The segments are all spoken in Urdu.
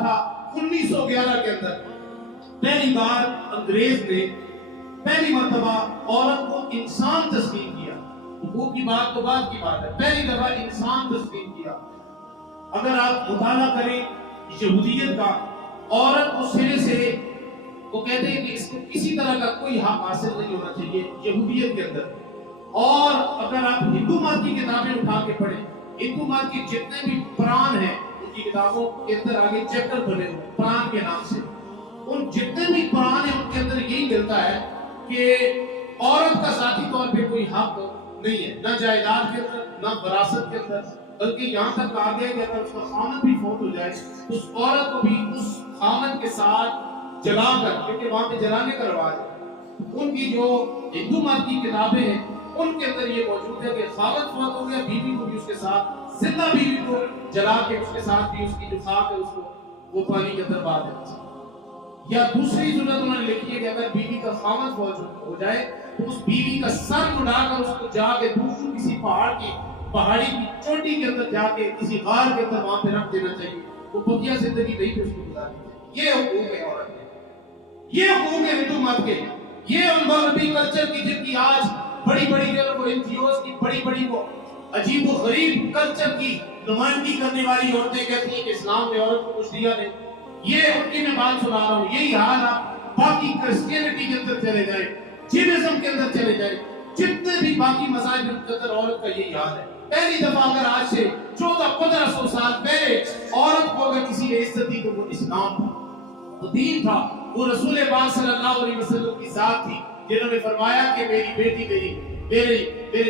تھا 1911 کے اندر پہلی بار انگریز نے پہلی مرتبہ عورت کو انسان تسلیم کیا. حقوق کی بات تو بعد کی بات ہے، پہلی دفعہ انسان تسلیم کیا. اگر آپ مطالعہ کریں یہودیت کا، عورت کو سرے سے وہ کہتے ہیں کہ اس کو کسی طرح کا کوئی حق حاصل نہیں ہونا چاہیے یہودیت کے اندر. اور اگر آپ ہندو مت کی کتابیں اٹھا کے پڑھیں، ہندو مت کی جتنے بھی پران ہیں ان کی کتابوں کے اندر آگے چیپٹر بنے ہوئے پران کے نام سے، ان جتنے بھی پران ہیں ان کے اندر یہی ملتا ہے کہ عورت کا ذاتی طور پہ کوئی حق نہیں ہے، نہ جائیداد کے اندر نہ وراثت کے اندر، بلکہ یہاں تک کہا گیا کہ اگر اس کا خامد بھی فوت ہو جائے تو اس عورت کو بھی اس خامد کے ساتھ جلا کر، کیونکہ وہاں پہ جلانے کا رواج ہے. ان کی جو ہندو مت کی کتابیں ہیں ان کے اندر یہ موجود ہے کہ خامد فوت ہو گیا، بیوی کو بھی اس کے ساتھ، زندہ بیوی کو جلا کے اس کے ساتھ بھی اس کی جو خاک ہے اس کو وہ پانی کے اندر بہا دینا چاہیے. یا دوسری ضرورت انہوں نے لکھی ہے کہ اگر بیوی کا خامد فوت ہو جائے تو اس بیوی کا سر اڑا کر اس کو جا کے دور کسی پہاڑی کی چوٹی کے اندر جا کے کسی غار کے اندر وہاں پہ رکھ دینا چاہیے. وہ بقیہ زندگی نہیں پہ اس کو گزارنی چاہیے. یہ حقوق ہے عورت کے، یہ حقوق ہے ہندو مت کے. یہ ان مغربی کلچر کی جن کی آج بڑی بڑی این جی اوز کی بڑی بڑی وہ عجیب و غریب کلچر کی نمائندگی کرنے والی عورتیں کہتی ہیں کہ اسلام نے عورت کو کچھ دیا نہیں. یہ ان کی میں بات سنا رہا ہوں. یہی حال آپ باقی کرسچینٹی کے اندر چلے جائیں، جینزم کے اندر چلے جائیں، جتنے بھی باقی مذاہب کے اندر عورت کا یہی حال ہے. پہلی دفعہ اگر آج سے 1400-1500 سال پہلے عورت کو اگر کسی نے عزت دی تو وہ اسلام تھا، وہ دین تھا، وہ رسول پاک صلی اللہ علیہ وسلم کی ذات تھی جنہوں نے فرمایا کہ میری بیٹی میرے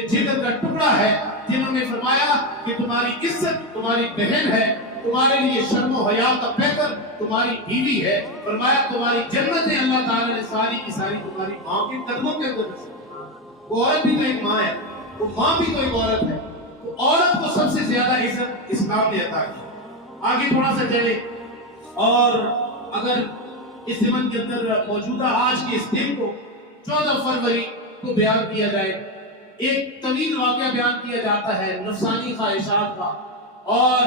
جگر کا ٹکڑا ہے، جنہوں نے فرمایا کہ تمہاری عزت تمہاری بہن ہے، تمہارے لیے شرم و حیا کا پیکر تمہاری بیوی ہے. فرمایا تمہاری جنتیں اللہ تعالیٰ نے ساری کی ساری تمہاری ماں کے قدموں کے اندر رکھی. وہ عورت بھی تو ایک ماں ہے، وہ ماں بھی تو ایک عورت ہے. تو عورت کو سب سے زیادہ عزت اسلام نے عطا کی. آگے تھوڑا سا چلے اور اگر اس زمن کے اندر موجودہ آج کے اس دن کو 14 فروری کو بیان کیا جائے، ایک طویل واقعہ بیان کیا جاتا ہے نفسانی خواہشات کا اور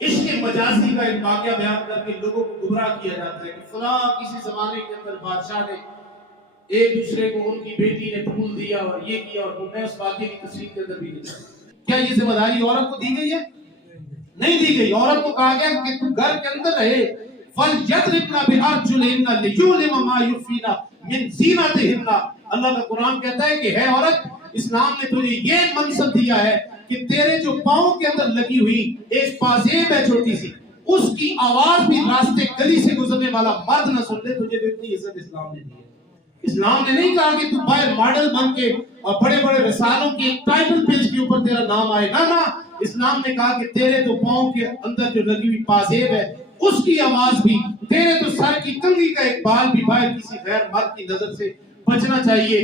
عشق مجازی کا. ایک واقعہ بیان کر کے لوگوں کو گمراہ کیا جاتا ہے کہ فلاں کسی زمانے کے اندر بادشاہ نے ایک دوسرے کو ان کی بیٹی نے پھول دیا اور یہ کیا، اور میں اس واقعے کی تفصیل کے اندر بھی نہیں جاتا. کیا یہ ذمہ داری عورت کو دی گئی ہے؟ نہیں دی گئی. عورت کو کہا گیا کہ تم گھر کے اندر رہے. فَلْيَضْرِبْنَ بِأَرْجُلِهِنَّ لِيُعْلَمَ مَا يُخْفِينَ مِنْ زِينَتِهِنَّ. اللہ کا قرآن کہتا ہے کہ ہے عورت، اسلام نے تجھے یہ منصب دیا ہے کہ تیرے جو پاؤں کے اندر لگی ہوئی ایک پازیب ہے چھوٹی سی، اس کی آواز بھی راستے گلی سے گزرنے والا مرد نہ سن لے. تجھے اتنی عزت اسلام نے دی ہے. اسلام نے نہیں کہا کہ تو باہر ماڈل بن کے اور بڑے بڑے رسالوں کی ٹائٹل پیج کے اوپر تیرا نام آئے. نہ اسلام نے کہا کہ تیرے تو پاؤں کے اندر جو لگی ہوئی پازیب ہے اس کی آواز بھی، تیرے تو سر کی کنگھی کا ایک بال بھی باہر کسی غیر مرد کی نظر سے بچنا چاہیے.